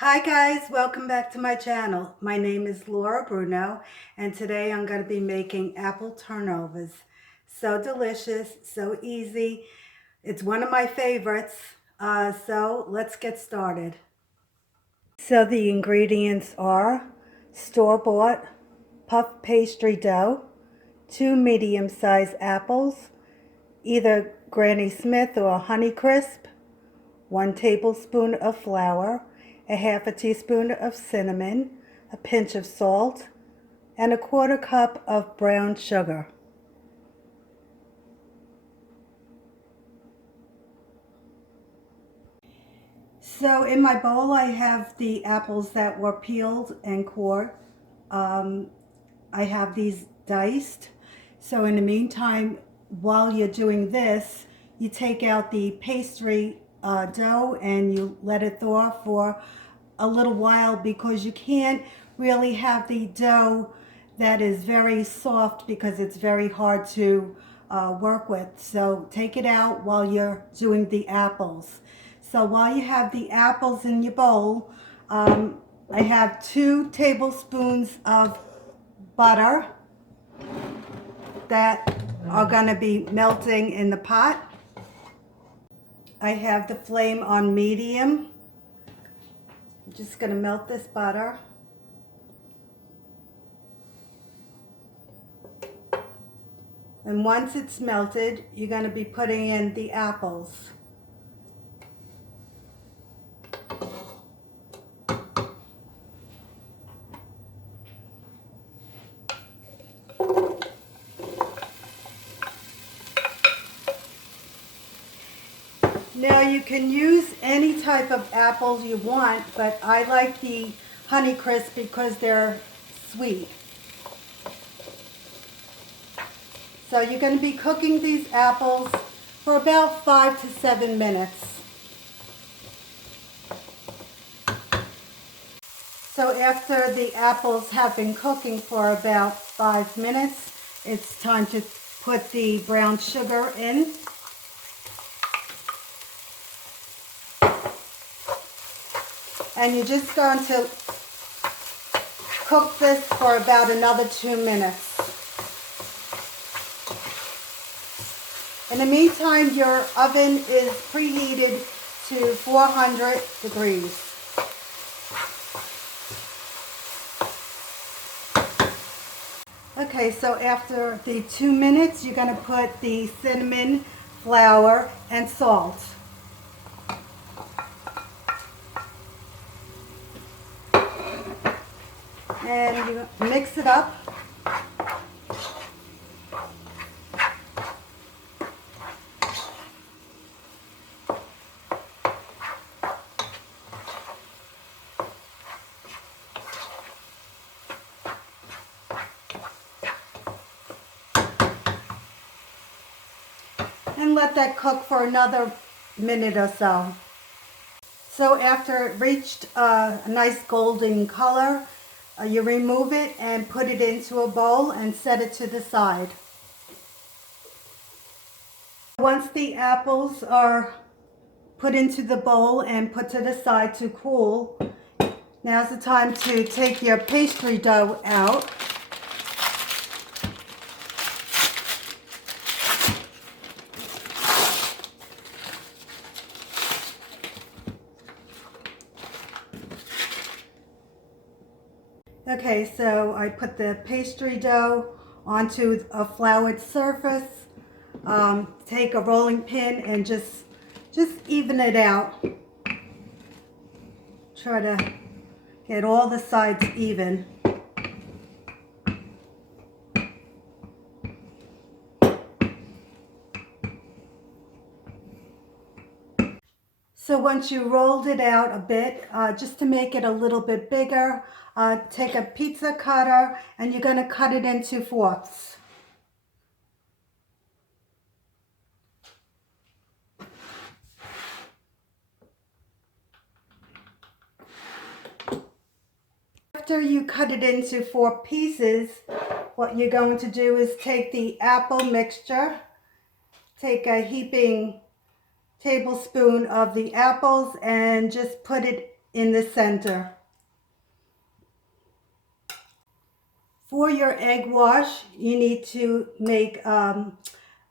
Hi guys, welcome back to my channel. My name is Laura Bruno and today I'm going to be making apple turnovers. So delicious, so easy. It's one of my favorites. So let's get started. So the ingredients are store-bought puff pastry dough, 2 medium-sized apples, either Granny Smith or Honeycrisp, 1 tablespoon of flour, a half a teaspoon of cinnamon, a pinch of salt, and a 1/4 cup of brown sugar. So in my bowl I have the apples that were peeled and cored. I have these diced. So in the meantime, while you're doing this, you take out the pastry dough and you let it thaw for a little while because you can't really have the dough that is very soft because it's very hard to work with. So take it out while you're doing the apples. So while you have the apples in your bowl, I have 2 tablespoons of butter that are going to be melting in the pot. I have the flame on medium. I'm just going to melt this butter. And once it's melted, you're going to be putting in the apples. Now you can use any type of apples you want, but I like the Honeycrisp because they're sweet. So you're going to be cooking these apples for about 5 to 7 minutes. So after the apples have been cooking for about 5 minutes, it's time to put the brown sugar in. And you're just going to cook this for about another 2 minutes. In the meantime, your oven is preheated to 400 degrees. Okay, so after the 2 minutes, you're going to put the cinnamon, flour, and salt. And you mix it up. And let that cook for another minute or so. So after it reached a nice golden color, you remove it and put it into a bowl and set it to the side. Once the apples are put into the bowl and put to the side to cool, now's the time to take your pastry dough out. Okay, so I put the pastry dough onto a floured surface. Take a rolling pin and just even it out. Try to get all the sides even. So once you rolled it out a bit, just to make it a little bit bigger, take a pizza cutter and you're going to cut it into fourths. After you cut it into 4 pieces, what you're going to do is take the apple mixture, take a heaping tablespoon of the apples and just put it in the center. For your egg wash, you need to make a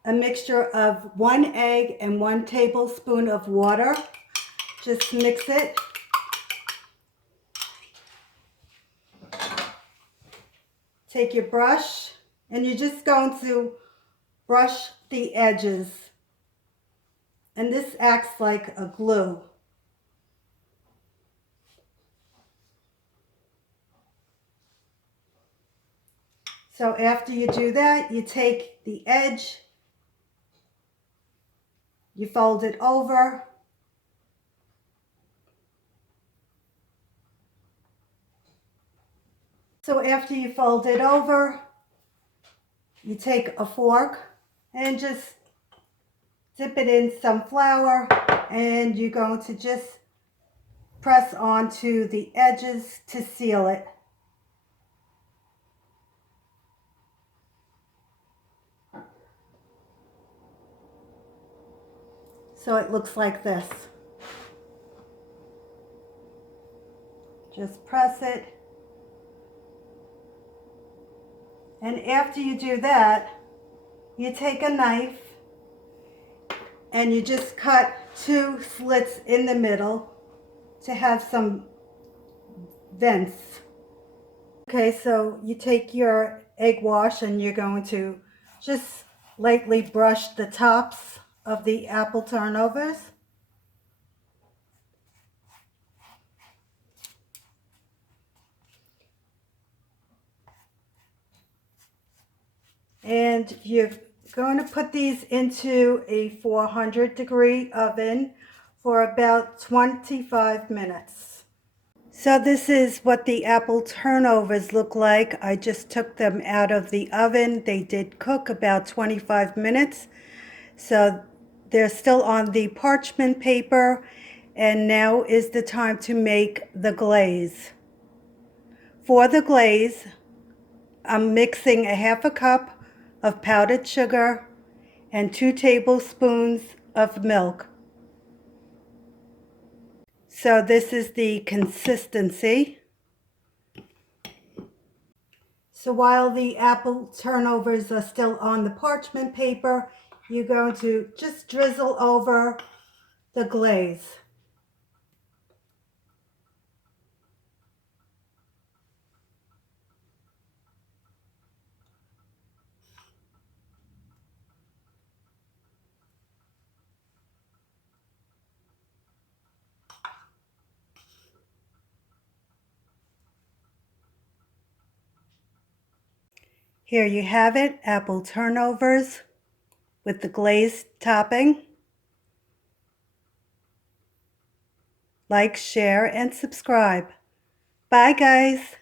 mixture of 1 egg and 1 tablespoon of water. Just mix it. Take your brush and you're just going to brush the edges. And this acts like a glue. So after you do that, you take the edge, you fold it over, so after you fold it over, you take a fork and just dip it in some flour, and you're going to just press onto the edges to seal it. So it looks like this. Just press it. And after you do that, you take a knife and you just cut 2 slits in the middle to have some vents. Okay, so you take your egg wash and you're going to just lightly brush the tops of the apple turnovers. And you're going to put these into a 400-degree oven for about 25 minutes. So this is what the apple turnovers look like. I just took them out of the oven. They did cook about 25 minutes. So they're still on the parchment paper. And now is the time to make the glaze. For the glaze, I'm mixing a 1/2 cup of powdered sugar and 2 tablespoons of milk. So this is the consistency. So while the apple turnovers are still on the parchment paper, you're going to just drizzle over the glaze. Here you have it, apple turnovers with the glazed topping. Like, share, and subscribe. Bye, guys.